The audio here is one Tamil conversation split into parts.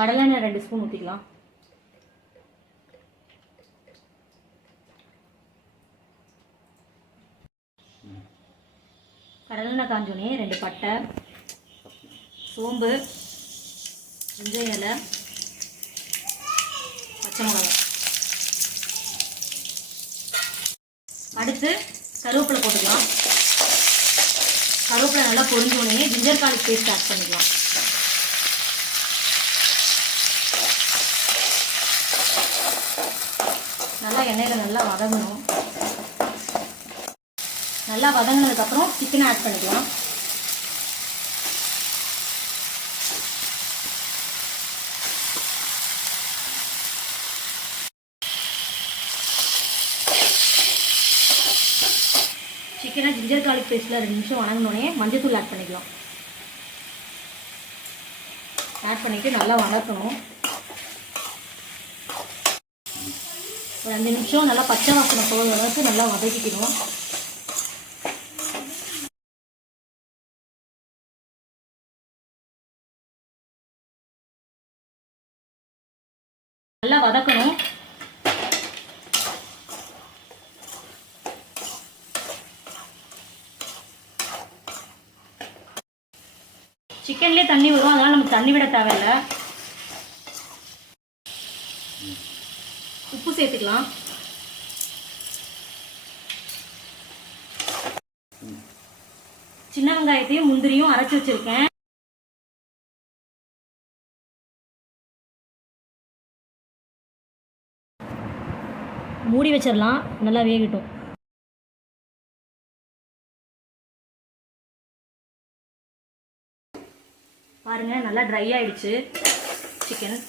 கடலெண்ணெய் 2 ஸ்பூன் ஊற்றிக்கலாம். கடலெண்ணெய் காஞ்சோடனே 2 பட்டை, சோம்பு, வெந்தய இலை, பச்சை மிளகாய், அடுத்து கருவேப்பிலை போட்டுக்கலாம். கருவேப்பிலை நல்லா பொரிஞ்சோடனே ஜிஞ்சர் கார்லிக் பேஸ்ட் ஆட் பண்ணிக்கலாம். நல்லா எண்ணெயில் நல்லா வதங்கணும். நல்லா வதங்கினதுக்கப்புறம் சிக்கனை ஆட் பண்ணிக்கலாம். சிக்கனை ஜிஞ்சர் கார்லிக் பேஸ்ட்டில் 2 நிமிஷம் வதங்கினோடனே மஞ்சத்தூள் ஆட் பண்ணிக்கலாம். ஆட் பண்ணிவிட்டு நல்லா வதக்கணும். ஒரு 5 நிமிஷம் நல்லா பச்சை வாசனை போகிற அளவுக்கு நல்லா வதக்கிக்கணும். நல்லா வதக்கணும். சிக்கன்லேயே தண்ணி வரும், அதனால் நமக்கு தண்ணி விட தேவையில்லை. உப்பு சேர்த்துக்கலாம். சின்ன வெங்காயத்தையும் முந்திரியும் அரைச்சி வச்சிருக்கேன். மூடி வச்சிடலாம், நல்லா வேகட்டும். பாருங்கள், நல்லா ட்ரை ஆகிடுச்சு. சிக்கன்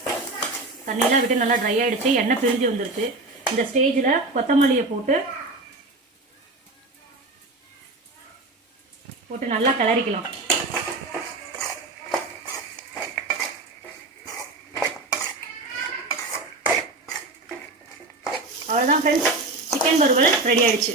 தண்ணியெலாம் விட்டு நல்லா ட்ரை ஆகிடுச்சு, எண்ணெய் பிரிஞ்சு வந்துருச்சு. இந்த ஸ்டேஜில் கொத்தமல்லியை போட்டு நல்லா கிளறிக்கலாம். அவ்வளோதான் ஃப்ரெண்ட்ஸ், சிக்கன் வறுவல் ரெடி ஆகிடுச்சு.